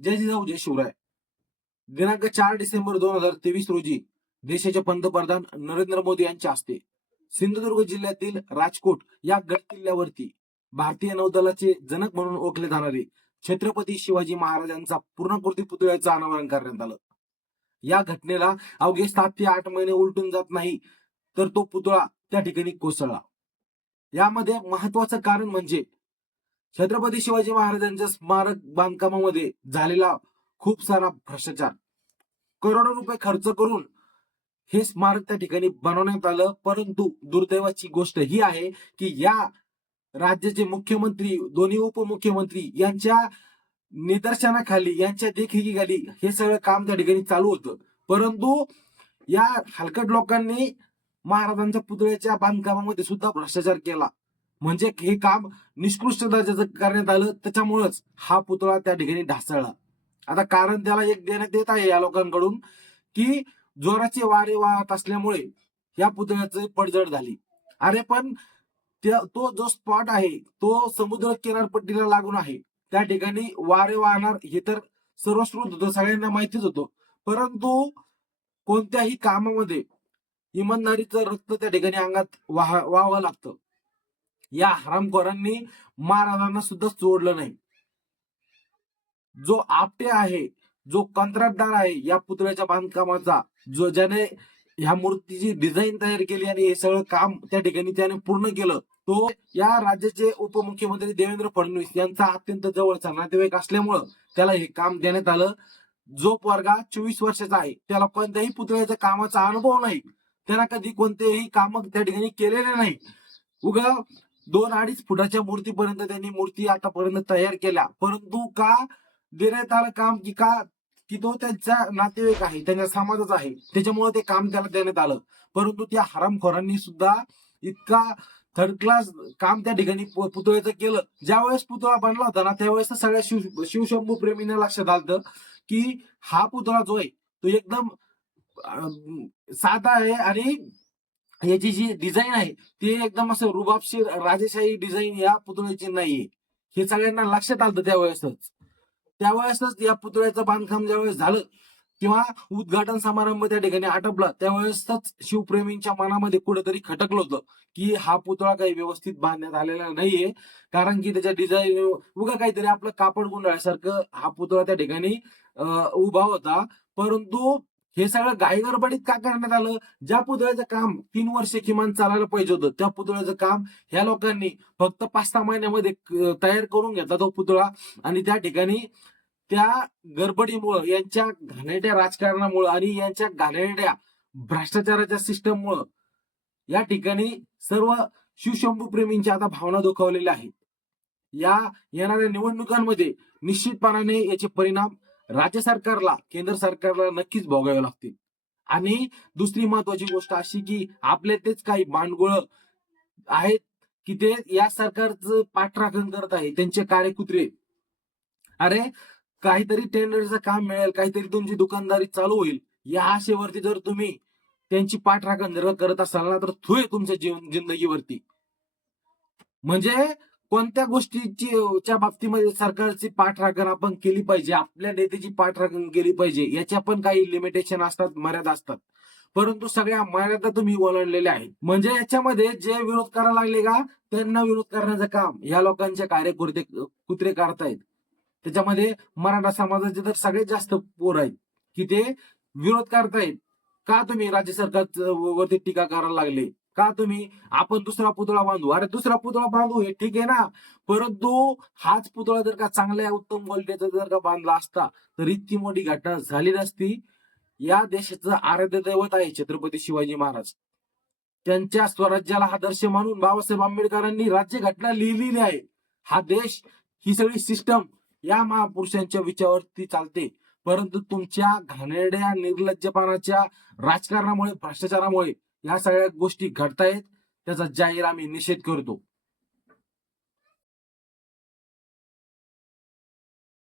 जय जिजाऊ जय शिवराय. दिनांक चार डिसेंबर दोन हजार तेवीस रोजी देशाचे पंतप्रधान नरेंद्र मोदी यांच्या हस्ते सिंधुदुर्ग जिल्ह्यातील राजकोट या गड किल्ल्यावरती भारतीय नौदलाचे जनक म्हणून ओळखले जाणारे छत्रपती शिवाजी महाराजांचा पूर्णकृती पुतळ्याचं अनावरण करण्यात आलं. या घटनेला अवघे सात ते आठ महिने उलटून जात नाही तर तो पुतळा त्या ठिकाणी कोसळला. यामध्ये महत्वाचं कारण म्हणजे छत्रपती शिवाजी महाराजांच्या स्मारक बांधकामामध्ये झालेला खूप सारा भ्रष्टाचार. करोडो रुपये खर्च करून हे स्मारक त्या ठिकाणी बनवण्यात आलं. परंतु दुर्दैवाची गोष्ट ही आहे की या राज्याचे मुख्यमंत्री दोन्ही उपमुख्यमंत्री यांच्या निदर्शनाखाली यांच्या देखरेखीखाली हे सगळं काम त्या ठिकाणी चालू होतं. परंतु या हलकट लोकांनी महाराजांच्या पुतळ्याच्या बांधकामामध्ये सुद्धा भ्रष्टाचार केला. म्हणजे हे काम निष्कृष्ट दर्जाचं करण्यात आलं. त्याच्यामुळेच हा पुतळा त्या ठिकाणी ढासळला. आता कारण त्याला एक देण्यात येत आहे या लोकांकडून की जोराचे वारे वाहत असल्यामुळे या पुतळ्याचे पडझड झाली. अरे पण त्या- तो जो स्पॉट आहे तो समुद्र किनारपट्टीला लागून आहे. त्या ठिकाणी वारे वाहणार हे तर सर्वश्रुत होतं सगळ्यांना माहितीच होतं. परंतु कोणत्याही कामामध्ये इमानदारीचं रक्त त्या ठिकाणी अंगात वाह वाहावं लागतं. या हरामखोरांनी महाराजांना सुद्धा सोडलं नाही. जो आपटे आहे जो कंत्राटदार आहे या पुतळ्याच्या बांधकामाचा जो ज्याने ह्या मूर्तीची डिझाईन तयार केली आणि हे सगळं काम त्या ठिकाणी त्याने पूर्ण केलं तो या राज्याचे उपमुख्यमंत्री देवेंद्र फडणवीस यांचा अत्यंत जवळचा नातेवाईक असल्यामुळं त्याला हे काम देण्यात आलं. जो पोरगा चोवीस वर्षाचा आहे त्याला कोणत्याही पुतळ्याच्या कामाचा अनुभव नाही. त्याला कधी कोणतेही काम त्या ठिकाणी केलेले नाही. उगा दोन अडीच फुटाच्या मूर्तीपर्यंत त्यांनी मूर्ती आतापर्यंत तयार केल्या. परंतु का देण्यात आलं काम की का की तो त्यांचा नातेवाईक आहे त्यांच्या समाजाचा आहे त्याच्यामुळे ते काम त्याला देण्यात आलं. परंतु त्या हरामखोरांनी सुद्धा इतका थर्ड क्लास काम त्या ठिकाणी पुतळ्याचं केलं. ज्यावेळेस पुतळा बनला होता ना त्यावेळेस सगळ्या शिव शिवशंभू प्रेमींना लक्षात आलं की हा पुतळा जो आहे तो एकदम साधा आहे आणि याची जी डिझाईन आहे ती एकदम असं रुबाबशीर राजेशाही डिझाईन या पुतळ्याची नाहीये. हे सगळ्यांना लक्षात आलं त्यावेळेसच त्यावेळेसच या पुतळ्याचं बांधकाम ज्यावेळेस झालं किंवा उद्घाटन समारंभ त्या ठिकाणी आटपला त्यावेळेसच शिवप्रेमींच्या मनामध्ये कुठेतरी खटकलं होतं की हा पुतळा काही व्यवस्थित बांधण्यात आलेला नाहीये. कारण की त्याच्या डिझाईन उगा काहीतरी आपलं कापड गुंडाळ्यासारखं हा पुतळा त्या ठिकाणी उभा होता. परंतु हे सगळं गायगरबडीत का करण्यात आलं? ज्या पुतळ्याचं काम तीन वर्ष किमान चालायला पाहिजे होतं त्या पुतळ्याचं काम ह्या लोकांनी फक्त पाच सहा महिन्यामध्ये तयार करून घेतला तो पुतळा. आणि त्या ठिकाणी त्या गडबडीमुळं यांच्या घाणेरड्या राजकारणामुळं आणि यांच्या घाणेरड्या भ्रष्टाचाराच्या सिस्टममुळं या ठिकाणी सर्व शिवशंभू प्रेमींच्या आता भावना दुखावलेल्या आहेत. या येणाऱ्या निवडणुकांमध्ये निश्चितपणाने याचे परिणाम राज्य सरकारला केंद्र सरकारला नक्कीच भोगावे लागतील. आणि दुसरी महत्वाची गोष्ट अशी की आपले तेच काही बांडगुळ आहेत की ते या सरकारचं पाठराखण करत आहे त्यांचे कार्यकुत्रे अरे काहीतरी टेंडरचं काम मिळेल काहीतरी तुमची दुकानदारी चालू होईल. या आशेवरती जर तुम्ही त्यांची पाठराखण जर करत असाल ना तर थुय तुमच्या जीवन जिंदगीवरती. म्हणजे कोणत्या गोष्टीची च्या बाबतीमध्ये सरकारची पाठराखण आपण केली पाहिजे? आपल्या नेत्याची पाठराखण केली पाहिजे? याच्या पण काही लिमिटेशन असतात मर्यादा असतात. परंतु सगळ्या मर्यादा तुम्ही ओलांडलेल्या आहेत. म्हणजे याच्यामध्ये जे विरोध करायला लागले का त्यांना विरोध करण्याचं काम या लोकांचे कार्यकर्ते कुत्रे करतायत त्याच्यामध्ये मराठा समाजाचे तर सगळ्यात जास्त पोर आहेत की ते विरोध करतायत. का तुम्ही राज्य सरकार वरती टीका करायला लागले? का तुम्ही? आपण दुसरा पुतळा बांधू. अरे दुसरा पुतळा बांधू हे ठीक आहे ना. परंतु हाच पुतळा जर का चांगल्या उत्तम क्वालिटीचा जर का बांधला असता तर इतकी मोठी घटना झाली नसती. या देशाचं आराध्य दैवत आहे छत्रपती शिवाजी महाराज. त्यांच्या स्वराज्याला आदर्श मानून बाबासाहेब आंबेडकरांनी राज्य घटना लिहिलेली आहे. हा देश ही सगळी सिस्टम या महापुरुषांच्या विचारावरती चालते. परंतु तुमच्या घाणेरड्या निर्लज्जपणाच्या राजकारणामुळे भ्रष्टाचारामुळे या सगळ्या गोष्टी घडतायत त्याचा जाहीर आम्ही निषेध करतो.